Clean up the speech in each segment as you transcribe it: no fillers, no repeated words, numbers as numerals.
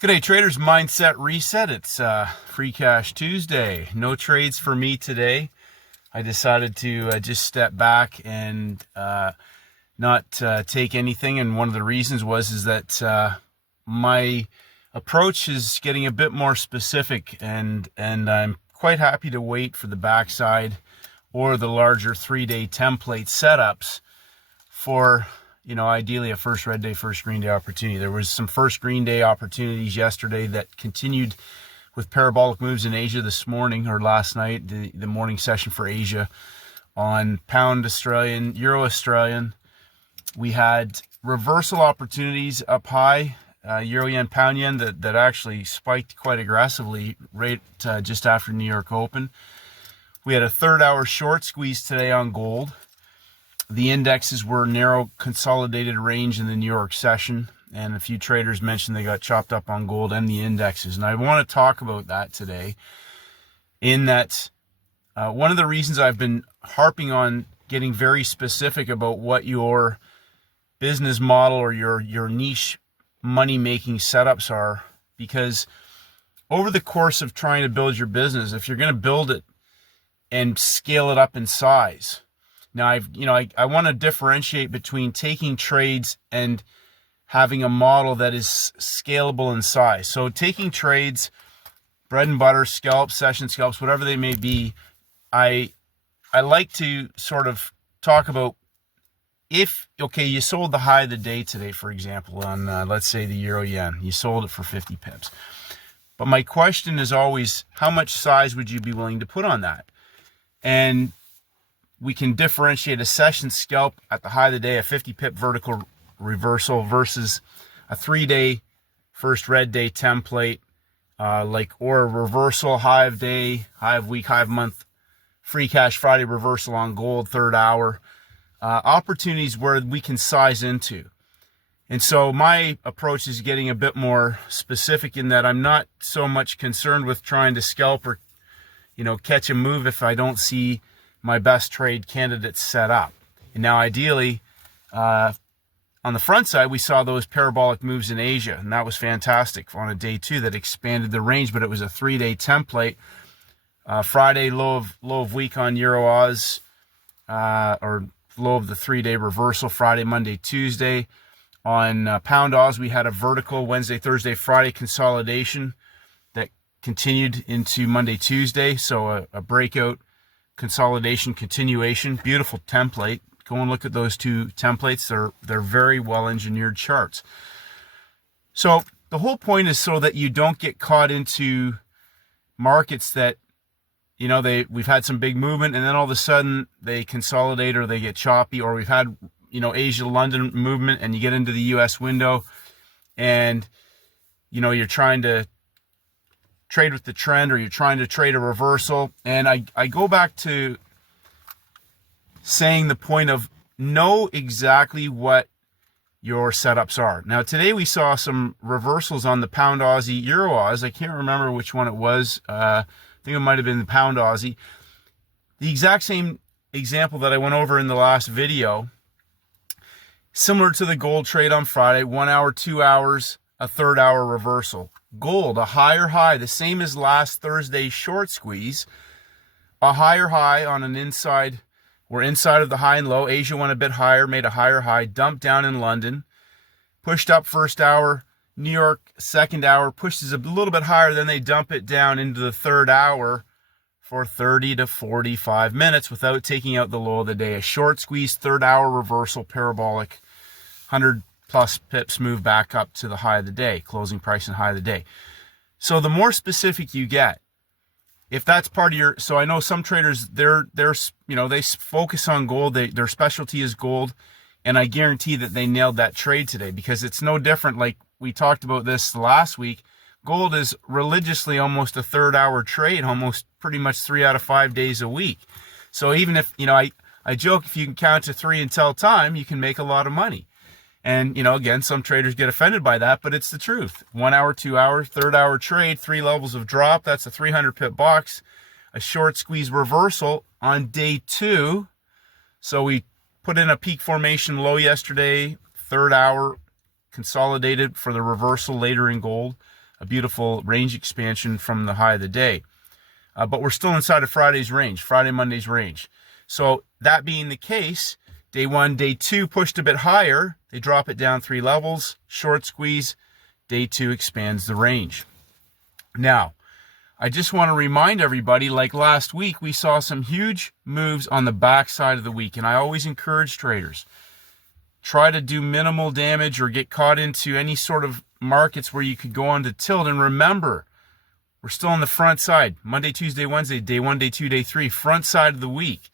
G'day traders, mindset reset. It's Free Cash Tuesday. No trades for me today. I decided to just step back and not take anything, and one of the reasons is that my approach is getting a bit more specific, and I'm quite happy to wait for the backside or the larger 3-day template setups for ideally a first red day, first green day opportunity. There was some first green day opportunities yesterday that continued with parabolic moves in Asia this morning, or last night, the morning session for Asia on pound Australian, euro Australian. We had reversal opportunities up high, euro yen, pound yen, that actually spiked quite aggressively right just after New York Open. We had a third hour short squeeze today on gold. The indexes were narrow consolidated range in the New York session, and a few traders mentioned they got chopped up on gold and the indexes. And I want to talk about that today, in that one of the reasons I've been harping on getting very specific about what your business model or your niche money-making setups are, because over the course of trying to build your business, if you're going to build it and scale it up in size. Now, I want to differentiate between taking trades and having a model that is scalable in size. So taking trades, bread and butter, scalps, session scalps, whatever they may be, I like to sort of talk about if, okay, you sold the high of the day today, for example, on, let's say the euro yen. You sold it for 50 pips. But my question is always, how much size would you be willing to put on that? And we can differentiate a session scalp at the high of the day, a 50 pip vertical reversal, versus a 3-day first red day template, or a reversal, high of day, high of week, high of month, free cash Friday reversal on gold, third hour, opportunities where we can size into. And so my approach is getting a bit more specific in that I'm not so much concerned with trying to scalp or, catch a move if I don't see my best trade candidates set up. And now ideally, on the front side, we saw those parabolic moves in Asia, and that was fantastic on a day two that expanded the range, but it was a 3-day template. Friday, low of week on Euro Oz, or low of the 3-day reversal, Friday, Monday, Tuesday. On Pound Oz, we had a vertical Wednesday, Thursday, Friday consolidation that continued into Monday, Tuesday. So a breakout, consolidation, continuation, beautiful template. Go and look at those two templates. They're very well engineered charts. So the whole point is so that you don't get caught into markets that, we've had some big movement and then all of a sudden they consolidate or they get choppy, or we've had, Asia, London movement and you get into the US window and, you're trying to trade with the trend, or you're trying to trade a reversal. And I go back to saying the point of know exactly what your setups are. Now, today we saw some reversals on the Pound Aussie, Euro Oz. I can't remember which one it was. I think it might have been the Pound Aussie. The exact same example that I went over in the last video, similar to the gold trade on Friday, 1 hour, 2 hours, a third hour reversal. Gold, a higher high, the same as last Thursday's short squeeze, a higher high on an inside. We're inside of the high and low. Asia went a bit higher, made a higher high, dumped down in London, pushed up first hour, New York second hour, pushes a little bit higher, then they dump it down into the third hour for 30 to 45 minutes without taking out the low of the day. A short squeeze, third hour reversal, parabolic, 100 plus pips move back up to the high of the day, closing price and high of the day. So the more specific you get, if that's part of your, so I know some traders, they focus on gold, their specialty is gold, and I guarantee that they nailed that trade today, because it's no different. Like we talked about this last week, gold is religiously almost a third hour trade, almost pretty much 3 out of 5 days a week. So even if, I joke, if you can count to 3 and tell time, you can make a lot of money. And, again, some traders get offended by that, but it's the truth. 1 hour, 2 hour, third hour trade, 3 levels of drop. That's a 300 pip box, a short squeeze reversal on day 2. So we put in a peak formation low yesterday, third hour, consolidated for the reversal later in gold. a beautiful range expansion from the high of the day. But we're still inside of Friday's range, Monday's range. So that being the case, day one, day two pushed a bit higher. They drop it down 3 levels, short squeeze. Day two expands the range. Now, I just want to remind everybody, like last week, we saw some huge moves on the backside of the week. And I always encourage traders, try to do minimal damage or get caught into any sort of markets where you could go on to tilt. And remember, we're still on the front side. Monday, Tuesday, Wednesday, day one, day two, day three, front side of the week.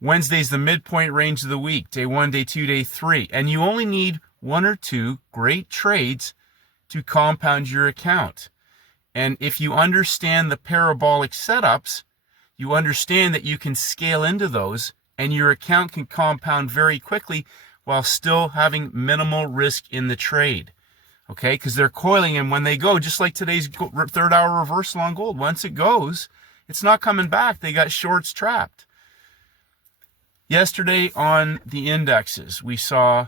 Wednesday's the midpoint range of the week, day one, day two, day three. And you only need 1 or 2 great trades to compound your account. And if you understand the parabolic setups, you understand that you can scale into those and your account can compound very quickly while still having minimal risk in the trade. Okay, because they're coiling, and when they go, just like today's third hour reversal on gold, once it goes, it's not coming back. They got shorts trapped. Yesterday on the indexes, we saw,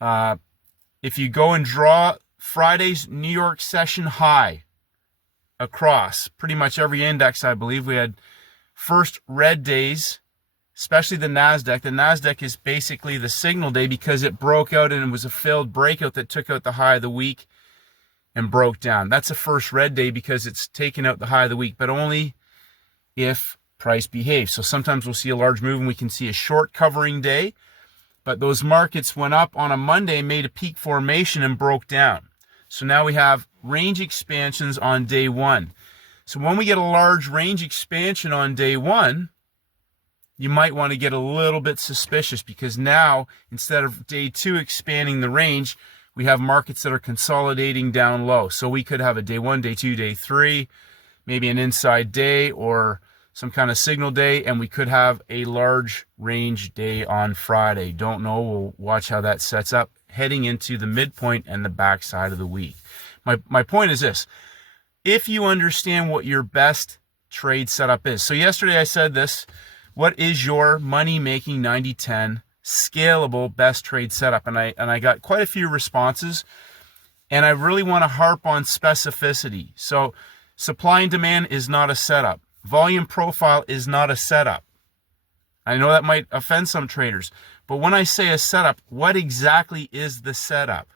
if you go and draw Friday's New York session high across pretty much every index, I believe we had first red days, especially the NASDAQ. The NASDAQ is basically the signal day because it broke out and it was a failed breakout that took out the high of the week and broke down. That's a first red day because it's taken out the high of the week, but only if price behaves. So sometimes we'll see a large move and we can see a short covering day, but those markets went up on a Monday, made a peak formation and broke down. So now we have range expansions on day one. So when we get a large range expansion on day one, you might want to get a little bit suspicious because now instead of day two expanding the range, we have markets that are consolidating down low. So we could have a day one, day two, day three, maybe an inside day or some kind of signal day, and we could have a large range day on Friday. Don't know. We'll watch how that sets up heading into the midpoint and the backside of the week. My point is this. If you understand what your best trade setup is. So yesterday I said this, what is your money-making 90-10 scalable best trade setup? And I got quite a few responses, and I really want to harp on specificity. So supply and demand is not a setup. Volume profile is not a setup. I know that might offend some traders, but when I say a setup, what exactly is the setup?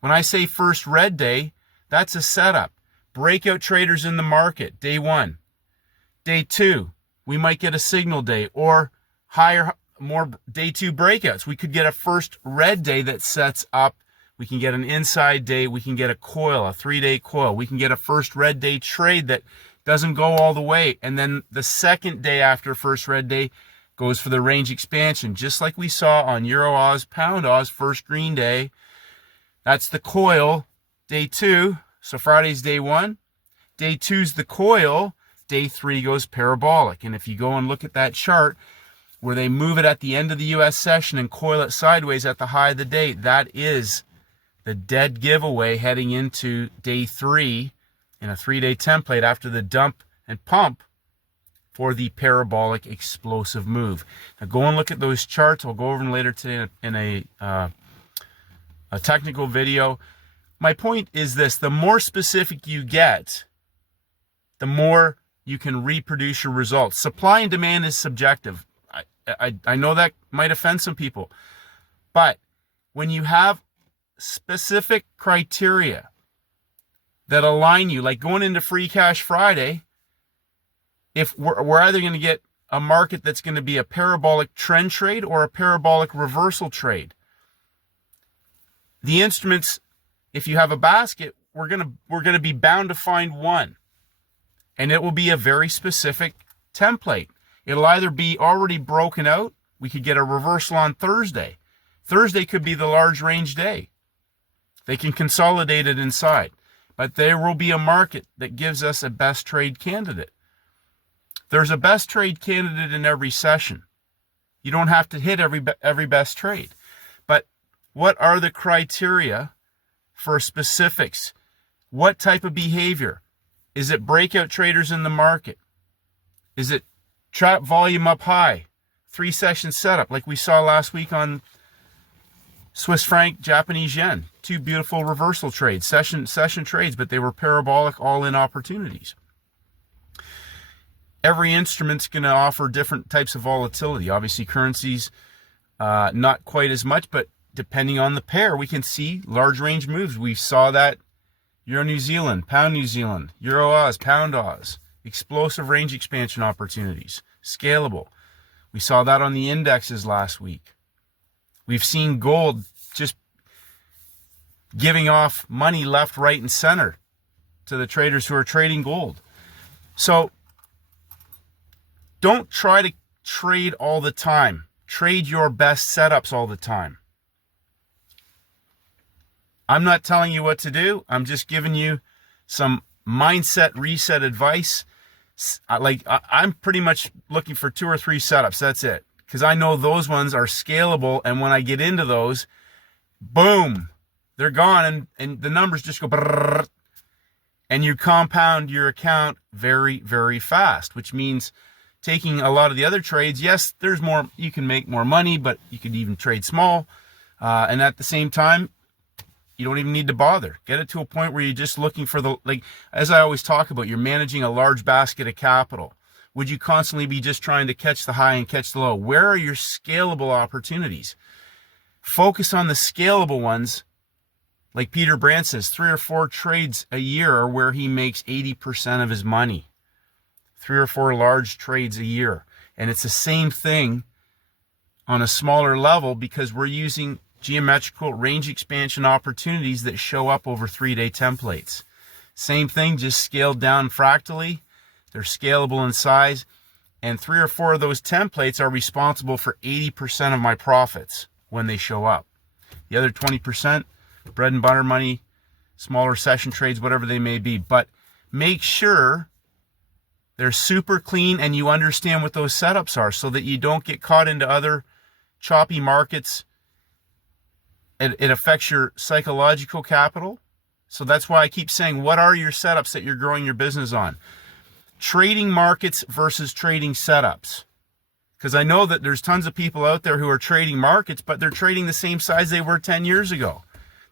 When I say first red day, that's a setup. Breakout traders in the market, day one. Day two, we might get a signal day or higher, more day two breakouts. We could get a first red day that sets up. We can get an inside day. We can get a coil, a 3-day coil. We can get a first red day trade that doesn't go all the way. And then the second day after first red day goes for the range expansion, just like we saw on Euro Oz, Pound Oz, first green day. That's the coil, day two. So Friday's day one. Day two's the coil. Day three goes parabolic. And if you go and look at that chart where they move it at the end of the U.S. session and coil it sideways at the high of the day, that is the dead giveaway heading into day three in a 3-day template after the dump and pump for the parabolic explosive move. Now go and look at those charts. I'll go over them later today in a technical video. My point is this: the more specific you get, the more you can reproduce your results. Supply and demand is subjective. I know that might offend some people, but when you have specific criteria that align you, like going into Free Cash Friday, if we're either going to get a market that's going to be a parabolic trend trade or a parabolic reversal trade. The instruments, if you have a basket, we're going to be bound to find one, and it will be a very specific template. It'll either be already broken out. We could get a reversal on Thursday. Thursday could be the large range day. They can consolidate it inside. But there will be a market that gives us a best trade candidate. There's a best trade candidate in every session. You don't have to hit every best trade. But what are the criteria for specifics? What type of behavior? Is it breakout traders in the market? Is it trap volume up high? 3-session setup like we saw last week on Swiss franc, Japanese yen, two beautiful reversal trades, session trades, but they were parabolic all-in opportunities. Every instrument's going to offer different types of volatility. Obviously, currencies, not quite as much, but depending on the pair, we can see large range moves. We saw that Euro New Zealand, Pound New Zealand, Euro Oz, Pound Oz, explosive range expansion opportunities, scalable. We saw that on the indexes last week. We've seen gold just giving off money left, right, and center to the traders who are trading gold. So don't try to trade all the time. Trade your best setups all the time. I'm not telling you what to do. I'm just giving you some mindset reset advice. I'm pretty much looking for 2 or 3 setups. That's it. Because I know those ones are scalable. And when I get into those, boom, they're gone. And the numbers just go brrrr, and you compound your account very, very fast, which means taking a lot of the other trades. Yes, there's more. You can make more money, but you could even trade small. And at the same time, you don't even need to bother. Get it to a point where you're just looking for as I always talk about, you're managing a large basket of capital. Would you constantly be just trying to catch the high and catch the low? Where are your scalable opportunities? Focus on the scalable ones. Like Peter Brandt says, 3 or 4 trades a year are where he makes 80% of his money. 3 or 4 large trades a year. And it's the same thing on a smaller level because we're using geometrical range expansion opportunities that show up over 3-day templates. Same thing, just scaled down fractally. They're scalable in size. And 3 or 4 of those templates are responsible for 80% of my profits when they show up. The other 20%, bread and butter money, smaller session trades, whatever they may be. But make sure they're super clean and you understand what those setups are so that you don't get caught into other choppy markets. It affects your psychological capital. So that's why I keep saying, what are your setups that you're growing your business on? Trading markets versus trading setups. Because I know that there's tons of people out there who are trading markets, but they're trading the same size they were 10 years ago.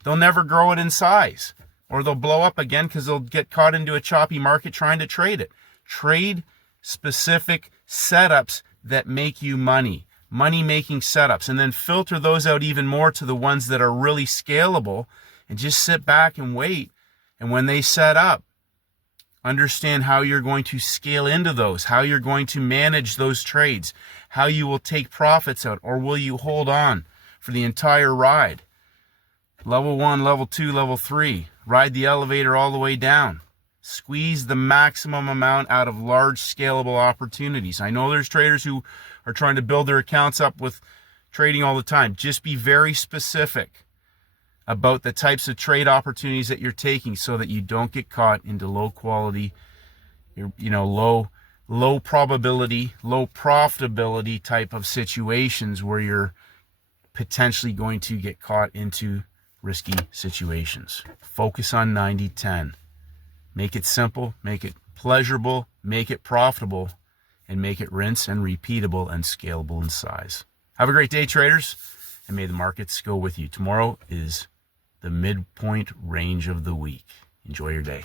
They'll never grow it in size, or they'll blow up again because they'll get caught into a choppy market trying to trade it. Trade specific setups that make you money. Money-making setups, and then filter those out even more to the ones that are really scalable, and just sit back and wait. And when they set up, understand how you're going to scale into those, how you're going to manage those trades, how you will take profits out, or will you hold on for the entire ride? Level 1, level 2, level 3. Ride the elevator all the way down. Squeeze the maximum amount out of large scalable opportunities. I know there's traders who are trying to build their accounts up with trading all the time. Just be very specific about the types of trade opportunities that you're taking so that you don't get caught into low quality, low probability, low profitability type of situations where you're potentially going to get caught into risky situations. Focus on 90-10. Make it simple, make it pleasurable, make it profitable, and make it rinse and repeatable and scalable in size. Have a great day, traders, and may the markets go with you. Tomorrow is the midpoint range of the week. Enjoy your day.